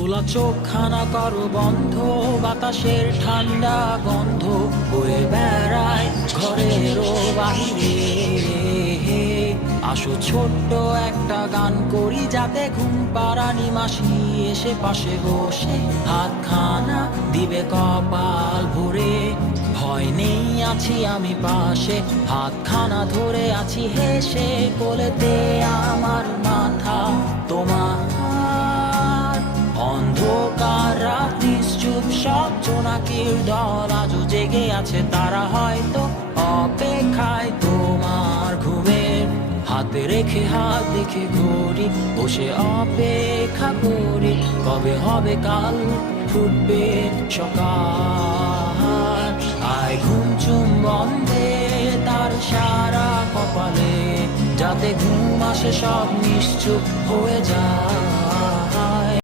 খোলা চোখখানা করো বন্ধ, বাতাসের ঠান্ডা গন্ধ বয়ে বেড়ায় ঘরেরও বাহিরে। আসো ছোট্ট একটা গান করি, যাতে ঘুম পাড়ানি মাসি এসে পাশে বসে হাতখানা দিবে কপাল ভরে। ভয় নেই, আছি আমি পাশে, হাতখানা ধরে আছি হেসে, কোলেতে আমার মাথা তোমার। অন্ধকার রাত নিশ্চুপ, সব জোনাকির দল আজও জেগে আছে, তারা হয়তো অপেক্ষায় তোমার ঘুমের। হাতে রেখে হাত দেখে ঘড়ি, বসে অপেক্ষা করি, কবে হবে কাল, ফুটবে সকাল। আয় ঘুম চুম বন্ধে তার সারা কপালে, যাতে ঘুম আসে সব নিশ্চুপ হয়ে যায়।